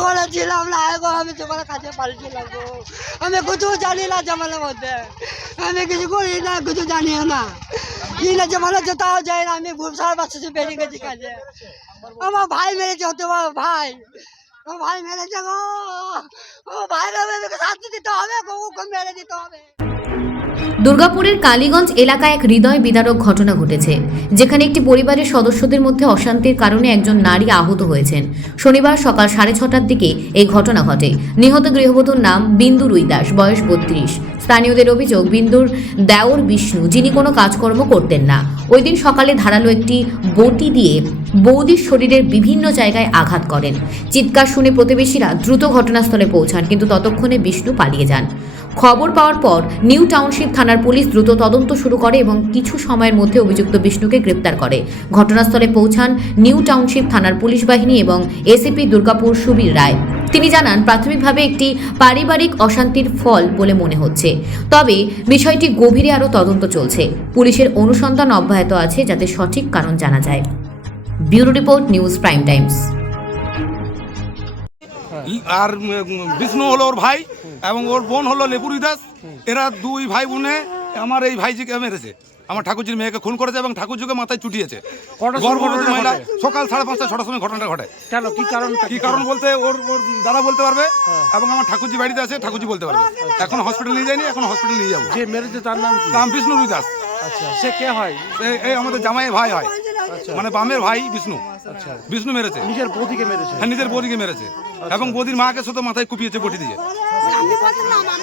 ঘরে ছিলাম না, এখন আমি তোমার কাছে পালিয়েছিলাম গো। আমি কিছু জানি না জামালের মধ্যে, আমি কিছু করি না, কিছু জানিও না। কি না জামালে তাও যায় না, আমি 5:30 বেরিয়ে গেছি কাজে। আমার ভাই মেরেছে, হতে পারে ভাই, আমার ভাই মেরেছে গো। ও ভাই আমাকে শাস্তি দিতে হবে গো, ওকে মেরে দিতে হবে। দুর্গাপুরের কালীগঞ্জ এলাকায় এক হৃদয় বিদারক ঘটনা ঘটেছে, যেখানে একটি পরিবারের সদস্যদের মধ্যে অশান্তির কারণে একজন নারী আহত হয়েছেন। শনিবার সকাল 6:30টার দিকে এই ঘটনা ঘটে। নিহত গৃহবধূর নাম বিন্দু রুইদাস, বয়স 32। স্থানীয়দের অভিযোগ, বিন্দুর দেওর বিষ্ণু, যিনি কোনো কাজকর্ম করতেন না, ওই দিন সকালে ধারালো একটি বটি দিয়ে বৌদির শরীরের বিভিন্ন জায়গায় আঘাত করেন। চিৎকার শুনে প্রতিবেশীরা দ্রুত ঘটনাস্থলে পৌঁছান, কিন্তু ততক্ষণে বিষ্ণু পালিয়ে যান। খবর পাওয়ার পর নিউ টাউনশিপ থানার পুলিশ দ্রুত তদন্ত শুরু করে এবং কিছু সময়ের মধ্যে অভিযুক্ত বিষ্ণুকে গ্রেপ্তার করে। ঘটনাস্থলে পৌঁছান নিউ টাউনশিপ থানার পুলিশ বাহিনী এবং এসিপি দুর্গাপুর সুবীর রায়। তিনি জানান, প্রাথমিকভাবে একটি পারিবারিক অশান্তির ফল বলে মনে হচ্ছে, তবে বিষয়টি গভীরে আরও তদন্ত চলছে। পুলিশের অনুসন্ধান অব্যাহত আছে যাতে সঠিক কারণ জানা যায়। Bureau report, news prime times. আর বিষ্ণু হলো ওর ভাই এবং ওর বোন হলো লেপুরি দাস। এরা দুই ভাই বোনে আমার এই ভাইজিকে মেরেছে, আমার ঠাকুরজির মেয়েকে খুন করেছে এবং ঠাকুরজিকে মাথায় চুটিয়েছে। গর্ভবতী মহিলা, সকাল 5:30 6টার সময় ঘটনাটা ঘটে। কি কারণ বলতে ওর দাদা বলতে পারবে এবং আমার ঠাকুরজি বাড়িতে আছে, ঠাকুরজি বলতে পারবে। এখন হসপিটাল নিয়ে যায়নি, এখন হসপিটাল নিয়ে যাবো। যে মেরেছে তার নাম কি? নাম বিষ্ণু রুই দাস। আচ্ছা, সে কে হয়? এই আমাদের জামাই ভাই হয়, মানে বামের ভাই বিষ্ণু। আচ্ছা, বিষ্ণু মেরেছে, নিজের বৌদিকে মেরেছে। হ্যাঁ নিজের বৌদিকে মেরেছে এবং বৌদির মাকে শুধু মাথায় কুপিয়েছে বটি দিয়ে।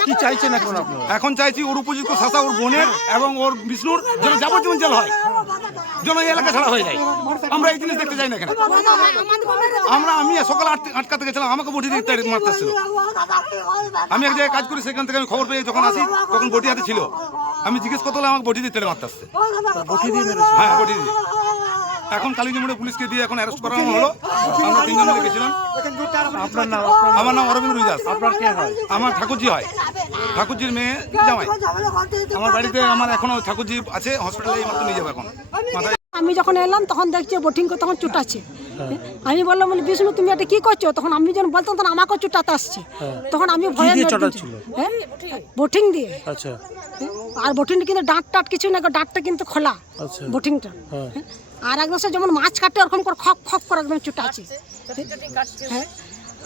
কি চাইছেন এখন আপনারা? এখন চাইছি ওর উপযুক্ত শাস্তি ওর বোনের এবং ওর বিষ্ণুর যেন যাবজ্জীবন জেল হয়, যেন এই এলাকা ছাড়া হয়ে যায়। আমরা এই জিনিস দেখতে চাই না এখানে। আমি সকাল 8টা গেছিলাম, আমাকে বটি দিয়ে মারতেছিল। আমি এক জায়গায় কাজ করি, সেখান থেকে আমি খবর পেয়ে যখন আসি তখন বটি হাতে ছিল। আমি জিজ্ঞেস করতে হলে আমাকে বটি দিয়ে তেড়ে মারতে আসছে। বটি দিয়ে মেরেছে? হ্যাঁ, বটি দিয়ে। এখন কালীগঞ্জে পুলিশকে দিয়ে এখন অ্যারেস্ট করানো হলো। আমরা 3 জন মিলে গেছিলাম। আপনার নাম? আমার নাম অরবিন্দ রুই দাস। আপনার কে হয়? আমার ঠাকুরজি হয়, ঠাকুরজির মেয়ে জামাই। আমার বাড়িতে আমার এখনো ঠাকুরজি আছে, হসপিটালে এই মাত্র নিয়ে যাবো এখন মাথায়। আমি যখন এলাম তখন দেখছি বোটিং করে তখন চুটাচ্ছে। আমি বললাম, বিষ্ণু তুমি এটা কি করছো? তখন আমি যখন বলতাম তখন আমাকেও চুটাতে আসছে। তখন আমি ভয়ে বোটিং দিয়ে। আচ্ছা, আর বোটিংটা কিন্তু ডাঁট টাট কিছু না, ডাঁটটা কিন্তু খোলা বোটিংটা। আর একদম সে যেমন মাছ কাটে ওরকম করে খপ খপ করে একদম চুটাচ্ছে। হ্যাঁ,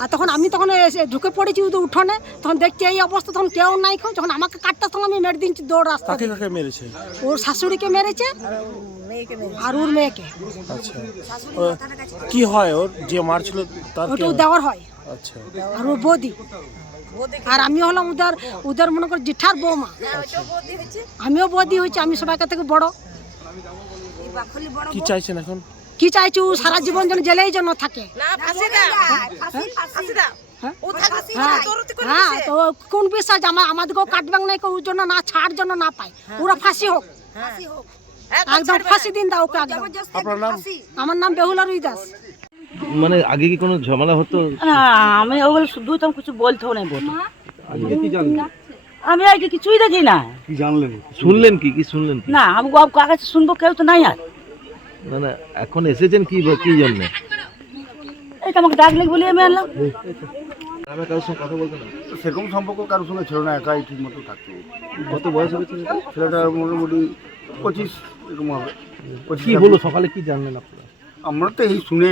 আর তখন আমি এসে ঢুকে পড়েছি উঠোনে, তখন দেখছি এই অবস্থা, তখন কেউ নাই। যখন আমাকে কাটতে তখন আমি মেরে দিচ্ছি দৌড় রাস্তা। কাকে মেরেছে? ওর শাশুড়িকে মেরেছে আর ওর মেয়েকে। আচ্ছা, কি হয় ওর যে মারছিল তার? ওটা দেওয়ার হয়। আচ্ছা, আর ওর বৌদি, আর আমি হলাম উদার মনে কর জেঠার বৌমা। আমিও বৌদি হয়েছি, আমি সবাইকে থেকে বড়। কি চাইছেন এখন? কি চাইছি? ও সারা জীবন যেন জেলেই যেন থাকে। হ্যাঁ, তো কোন বিশ্বাস আমাদেরকেও কাটবেন না, ওর জন্য না ছাড় জন্য না পায়, ওরা ফাঁসি হোক, একদম ফাঁসি দিন দাও ওকে একদম। আপনার নাম? আমার নাম বেহুলা রুই দাস। মানে আগে কি কোনো ঝামেলা হতো? না, আমি ওগুলো শুধু তো কিছু বলতেও নাই বলতো। আজকে কি জানলেন? আমি আজকে কিছুই দেখি না। কি জানলেন? শুনলেন কি সুনলেন? না, আমি কাছে শুনবো, কেউ তো নাই। আর না এখন এসেছেন কি জন্য? এইটা আমাকে ডাকলে বলে আমি আনলাম। আমি কারোর সঙ্গে কথা বলতে না? সেরকম সম্পর্ক কারোর সঙ্গে ছিল না, একাই ঠিক মতো থাকতো। কত বয়স হবে ছেলেটার? মোটামুটি 25 এরকম হবে। কি হলো সকালে, কি জানলেন আপনারা? আমরা তো এই শুনে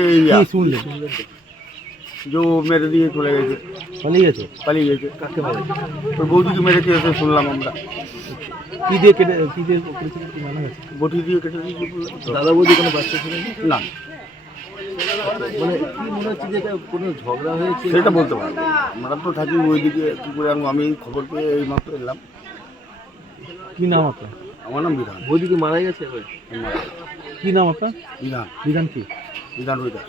শুনলেন যে মেরে দিয়ে চলে গেছে, পালিয়ে গেছে। কাকে মেরে? ওই বৌদিকে মেরেছে এসে শুনলাম আমরা। কি দিয়ে কেটে মানা গেছে? বটি দিয়ে কেটে দিয়েছে। দাদা বৌদি কোনো বাচ্চা ছিলেন না, মানে কি মনে হচ্ছে যে কোনো ঝগড়া হয়েছে? সেটা বলতে পারবো। আমরা তো থাকি ওইদিকে, কি করে আমি খবর পেয়ে এই মাত্র এলাম। কি নাম আপনার? আমার নাম বিধান। বৌদি কি মারা গেছে? কি নাম আপনার? বিধান। বিধান কি? বিধান রুই দাস।